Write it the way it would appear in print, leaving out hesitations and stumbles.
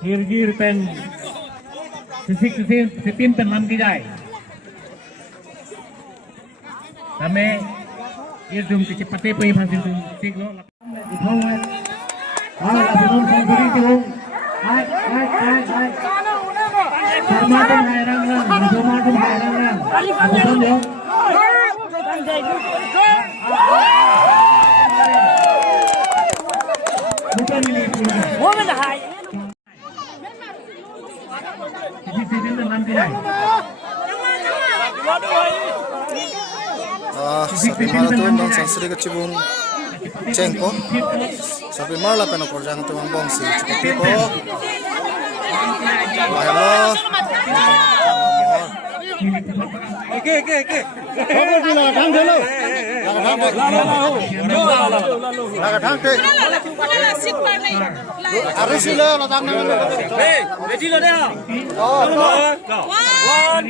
Hirgir pen sisip pen lam kijai. Kami irdum kecepatan penghasil sisik lo. Sarmatum hairangan, Sarmatum hairangan. Aduh yo. Bukan ini. Bukan dah. Sisip lam kijai. Sapi maratun dan sansri kecibung cengko sapi marla peno korjang tuang bongsi cepat po hello oke kamu di ladang dulu ladang ke harus dulu ladang dulu ready lo dia one